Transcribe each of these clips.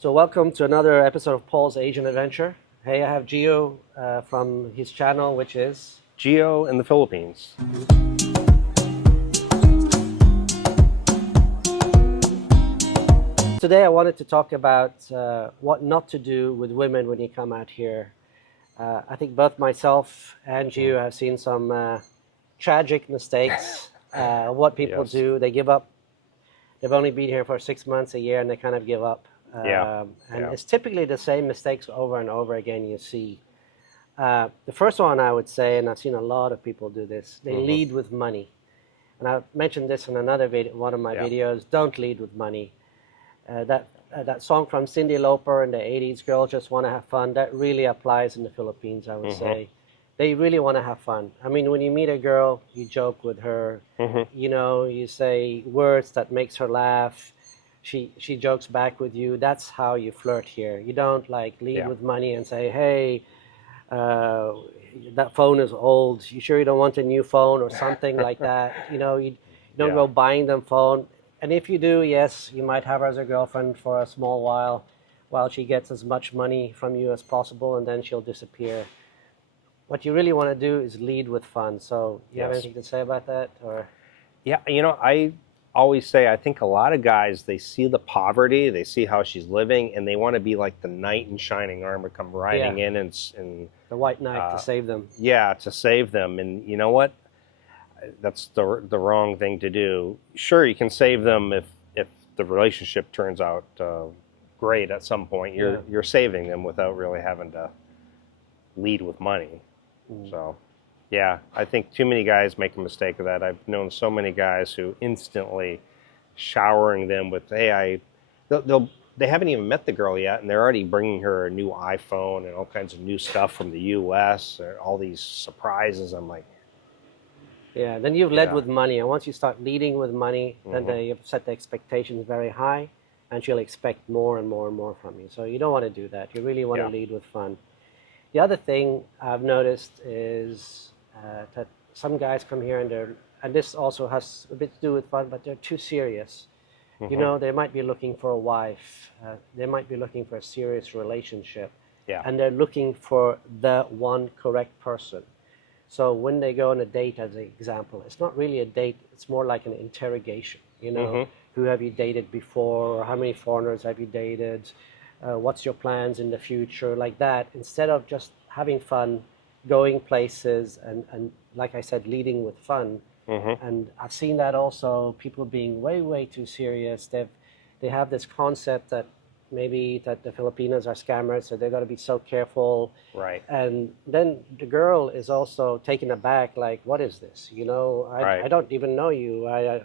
So welcome to another episode of Paul's Asian Adventure. Hey, I have Gio from his channel, which is Geo in the Philippines. Today I wanted to talk about what not to do with women when you come out here. I think both myself and Gio have seen some tragic mistakes. What people Yes. do, they give up. They've only been here for 6 months, a year, and they kind of give up. Yeah. And Yeah. it's typically the same mistakes over and over again you see. The first one I would say, and I've seen a lot of people do this, they lead with money. And I've mentioned this in another video, one of my Yeah. videos, don't lead with money. That song from Cyndi Lauper in the 80s, Girls Just Want to Have Fun, that really applies in the Philippines, I would say. They really want to have fun. I mean, when you meet a girl, you joke with her, you say words that makes her laugh. She jokes back with you. That's how you flirt here. You don't like lead Yeah. with money and say, hey, uh, that phone is old. You sure you don't want a new phone or something like that? You don't Yeah. go buying them phone. And if you do, yes, you might have her as a girlfriend for a small while she gets as much money from you as possible, and then she'll disappear. What you really want to do is lead with fun. So, you have Yes. anything to say about that, or? Yeah. I always say I think a lot of guys, they see the poverty, they see how she's living, and they want to be like the knight in shining armor, come riding in and The white knight to save them. yeah, to save them. And you know what? That's the wrong thing to do. Sure, you can save them if the relationship turns out great at some point. You're saving them without really having to lead with money. So, yeah, I think too many guys make a mistake of that. I've known so many guys who instantly showering them with, hey, they haven't even met the girl yet, and they're already bringing her a new iPhone and all kinds of new stuff from the U.S. or all these surprises. I'm like, Yeah, then you've led Yeah. with money, and once you start leading with money, then you've set the expectations very high, and she'll expect more and more and more from you. So you don't want to do that. You really want to Yeah. lead with fun. The other thing I've noticed is that some guys come here and this also has a bit to do with fun, but they're too serious. They might be looking for a wife. They might be looking for a serious relationship, Yeah. and they're looking for the one correct person. So when they go on a date, as an example, it's not really a date. It's more like an interrogation. Who have you dated before? Or how many foreigners have you dated? What's your plans in the future? Like that. Instead of just having fun, going places, and like I said, leading with fun. And I've seen that also. People being way, way too serious. They have this concept that maybe that the Filipinos are scammers, so they've got to be so careful. Right. And then the girl is also taken aback, like, what is this? Right. I don't even know you.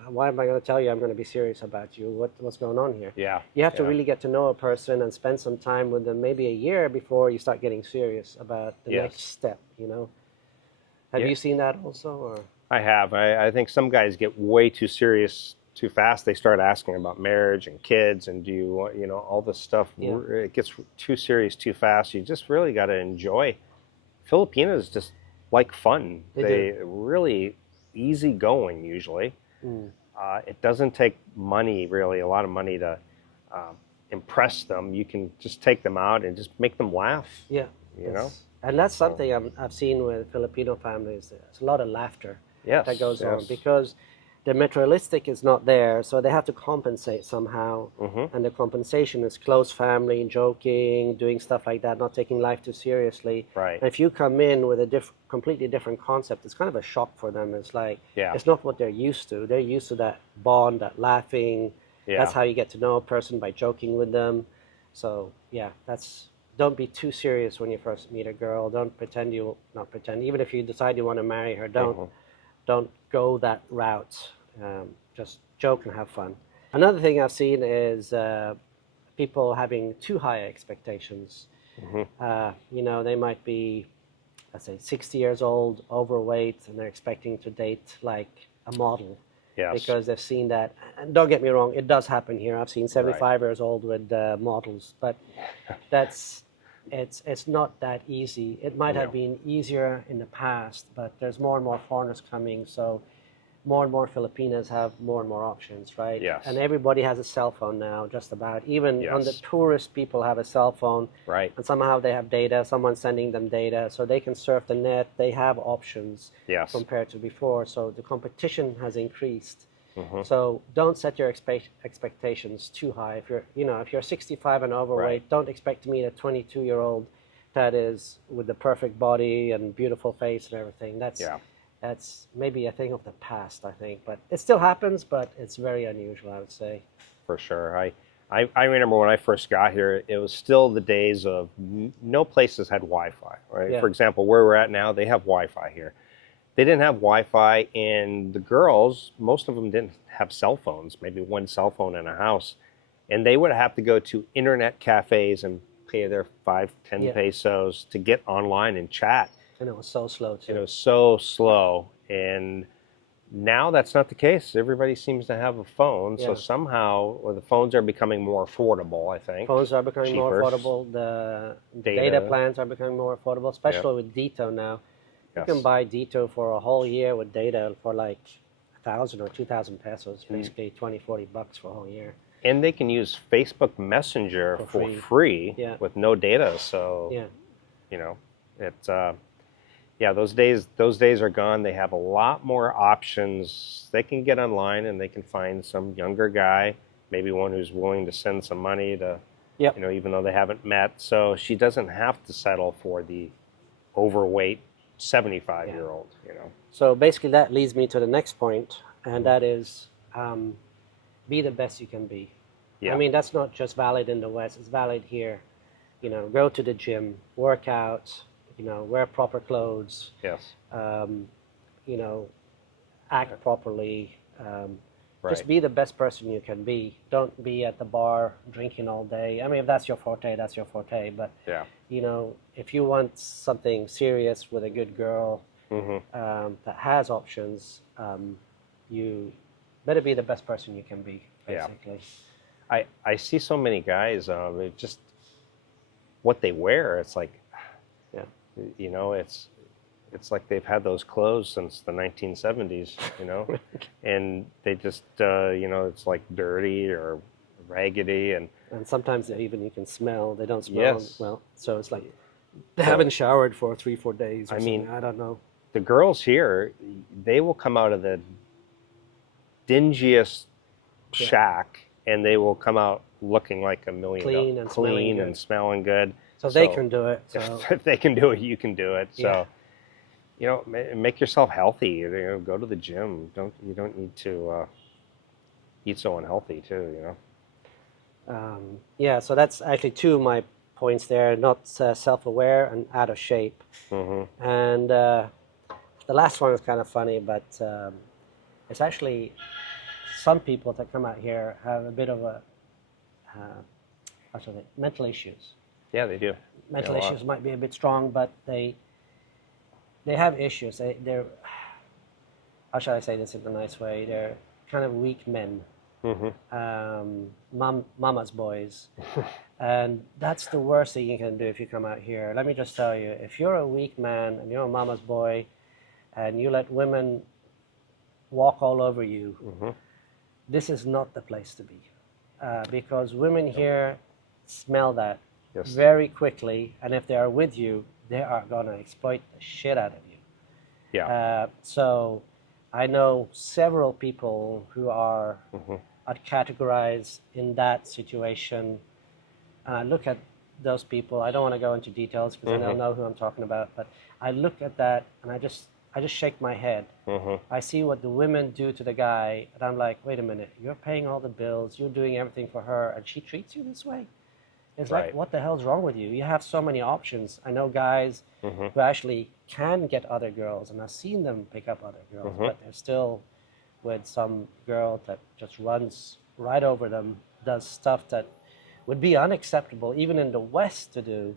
Why am I going to tell you I'm going to be serious about you? What's going on here? Yeah. You have to Yeah. really get to know a person and spend some time with them, maybe a year before you start getting serious about the Yes. next step, Have Yeah. you seen that also? Or? I have. I think some guys get way too serious too fast. They start asking about marriage and kids and do you want, all this stuff. Yeah. It gets too serious too fast. You just really got to enjoy. Filipinos just like fun. They really easygoing usually. It doesn't take money, really, a lot of money to impress them. You can just take them out and just make them laugh. Yeah. know? And that's something I've seen with Filipino families. There's a lot of laughter Yes. that goes on yes. because the materialistic is not there, so they have to compensate somehow. And the compensation is close family, joking, doing stuff like that, not taking life too seriously. Right. And if you come in with a completely different concept, it's kind of a shock for them. It's like, Yeah. it's not what they're used to. They're used to that bond, that laughing. Yeah. That's how you get to know a person, by joking with them. So, don't be too serious when you first meet a girl. Don't pretend not pretend. Even if you decide you want to marry her, don't go that route. Just joke and have fun. Another thing I've seen is people having too high expectations. They might be, let's say, 60 years old, overweight, and they're expecting to date like a model. Yes. Because they've seen that. And don't get me wrong, it does happen here. I've seen 75 years old with models, but it's not that easy. It might have been easier in the past, but there's more and more foreigners coming, so more and more Filipinas have more and more options, right? Yes. And everybody has a cell phone now, just about. Even on the Yes. tourist, people have a cell phone, Right. and somehow they have data. Someone's sending them data, so they can surf the net. They have options Yes. compared to before. So the competition has increased. Mhm. So don't set your expectations too high. If you're 65 and overweight, Right. don't expect to meet a 22-year-old that is with the perfect body and beautiful face and everything. Yeah. That's maybe a thing of the past, I think. But it still happens, but it's very unusual, I would say. For sure. I remember when I first got here, it was still the days of no places had Wi-Fi, right? Yeah. For example, where we're at now, they have Wi-Fi here. They didn't have Wi-Fi, and the girls, most of them didn't have cell phones, maybe one cell phone in a house. And they would have to go to internet cafes and pay their 5, 10 Yeah. pesos to get online and chat. And it was so slow, too. And it was so slow. And now that's not the case. Everybody seems to have a phone. So Yeah. somehow, or the phones are becoming more affordable, I think. Phones are becoming more Cheaper. affordable. The Data. data plans are becoming more affordable, especially with Dito now. You Yes. can buy Dito for a whole year with data for like 1,000 or 2,000 pesos, basically 20, $40 for a whole year. And they can use Facebook Messenger for free Yeah. with no data. So, Yeah. it's yeah, those days are gone. They have a lot more options. They can get online and they can find some younger guy, maybe one who's willing to send some money to, Yep. even though they haven't met. So she doesn't have to settle for the overweight 75-year-old, So basically, that leads me to the next point, and that is be the best you can be. Yeah. I mean, that's not just valid in the West, it's valid here. Go to the gym, work out, wear proper clothes, Yes. Act properly. Just Right. be the best person you can be. Don't be at the bar drinking all day. I mean, if that's your forte, that's your forte. But, Yeah. if you want something serious with a good girl Hmm. that has options, you better be the best person you can be, Yeah. basically. I see so many guys, it just what they wear. It's like, Yeah. It's like they've had those clothes since the 1970s, and they just, it's like dirty or raggedy, and And sometimes even you can smell. They don't smell Yes. well. So it's like they haven't showered for 3, 4 days or I something. mean- I don't know. the girls here, they will come out of the dingiest Yeah. shack, and they will come out looking like $1 million, Clean and smelling clean good. and smelling good. So they can do it. So If they can do it, you can do it. Yeah. So, make yourself healthy. Go to the gym. You don't need to eat so unhealthy too. yeah, so that's actually two of my points there. Not self-aware and out of shape. Hmm. And the last one is kind of funny, but it's actually some people that come out here have a bit of a mental issues. Yeah, they do. Mental Yeah, a lot. issues might be a bit strong, but they have issues. They're how shall I say this in a nice way? They're kind of weak men, mama's boys, and that's the worst thing you can do if you come out here. Let me just tell you, if you're a weak man and you're a mama's boy, and you let women walk all over you, this is not the place to be, because women here smell that Yes. very quickly, and if they are with you, they are going to exploit the shit out of you. Yeah. So I know several people who are categorized in that situation. And I look at those people. I don't want to go into details because I don't know who I'm talking about. But I look at that and I just shake my head. I see what the women do to the guy, and I'm like, wait a minute, you're paying all the bills, you're doing everything for her, and she treats you this way? It's like, Right. what the hell's wrong with you? You have so many options. I know guys who actually can get other girls, and I've seen them pick up other girls, but they're still with some girl that just runs right over them, does stuff that would be unacceptable even in the West to do,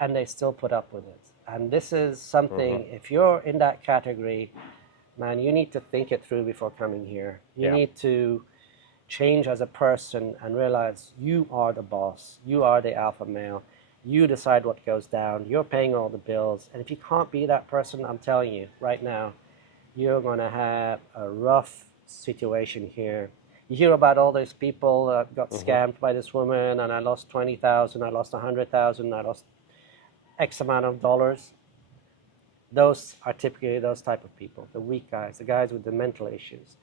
and they still put up with it. And this is something, if you're in that category, man, you need to think it through before coming here. You Yeah. need to change as a person and realize you are the boss. You are the alpha male. You decide what goes down. You're paying all the bills. And if you can't be that person, I'm telling you right now, you're going to have a rough situation here. You hear about all these people that got scammed by this woman, and I lost 20,000, I lost 100,000, I lost X amount of dollars. Those are typically those type of people, the weak guys, the guys with the mental issues.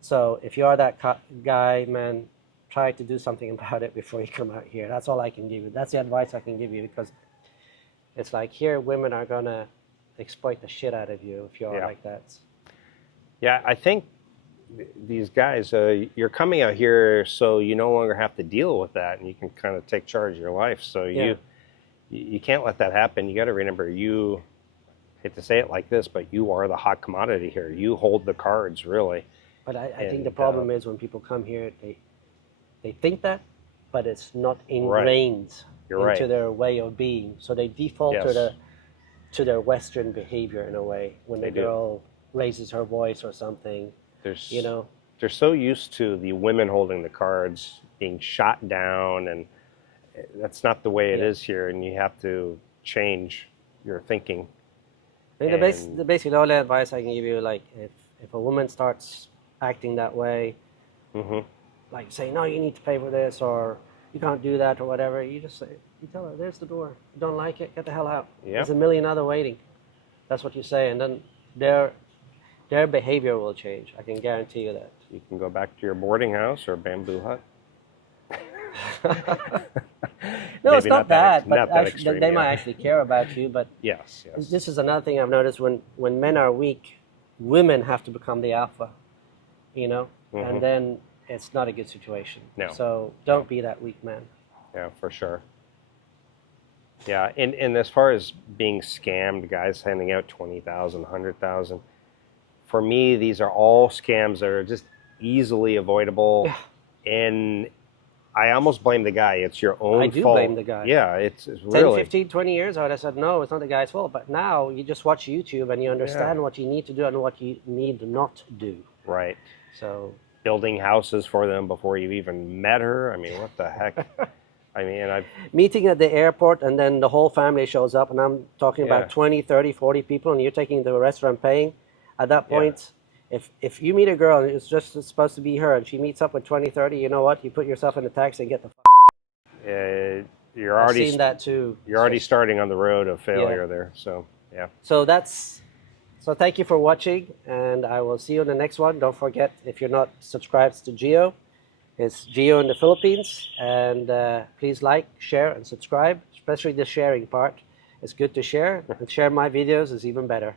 So if you are that guy, man, try to do something about it before you come out here. That's all I can give you. That's the advice I can give you, because it's like here, women are going to exploit the shit out of you if you are like that. Yeah, I think these guys, you're coming out here so you no longer have to deal with that, and you can kind of take charge of your life. So you can't let that happen. You got to remember, you, hate to say it like this, but you are the hot commodity here. You hold the cards, really. But I think the problem is when people come here, they think that, but it's not ingrained into their way of being. So they default to their Western behavior in a way. When the girl raises her voice or something, they're so used to the women holding the cards, being shot down, and that's not the way it is here, and you have to change your thinking. I think basically the only advice I can give you, like if a woman starts acting that way, like say, no, you need to pay for this, or you can't do that, or whatever, you tell her, there's the door. You don't like it, get the hell out. There's a million other waiting. That's what you say, and then their behavior will change. I can guarantee you that. You can go back to your boarding house or bamboo hut. No, it's not bad, but extreme, they might actually care about you. But yes. This is another thing I've noticed: when men are weak, women have to become the alpha, and then it's not a good situation. No. So don't be that weak man. Yeah, for sure. Yeah, and as far as being scammed, guys handing out 20,000, 100,000, for me, these are all scams that are just easily avoidable, and I almost blame the guy. It's your own fault. I do blame the guy. Yeah, it's really. 10, 15, 20 years, I would have said, no, it's not the guy's fault. But now you just watch YouTube and you understand what you need to do and what you need not to do. Right. So building houses for them before you even met her. I mean, what the heck? I mean, meeting at the airport, and then the whole family shows up, and I'm talking about 20, 30, 40 people, and you're taking the restaurant paying. At that point, if you meet a girl and it's just supposed to be her, and she meets up with 20, 30, you know what? You put yourself in a taxi and get the you're already I've seen that too. You're already starting on the road of failure there. So So thank you for watching, and I will see you in the next one. Don't forget, if you're not subscribed to Geo, it's Geo in the Philippines, and please like, share, and subscribe, especially the sharing part. It's good to share, and share my videos is even better.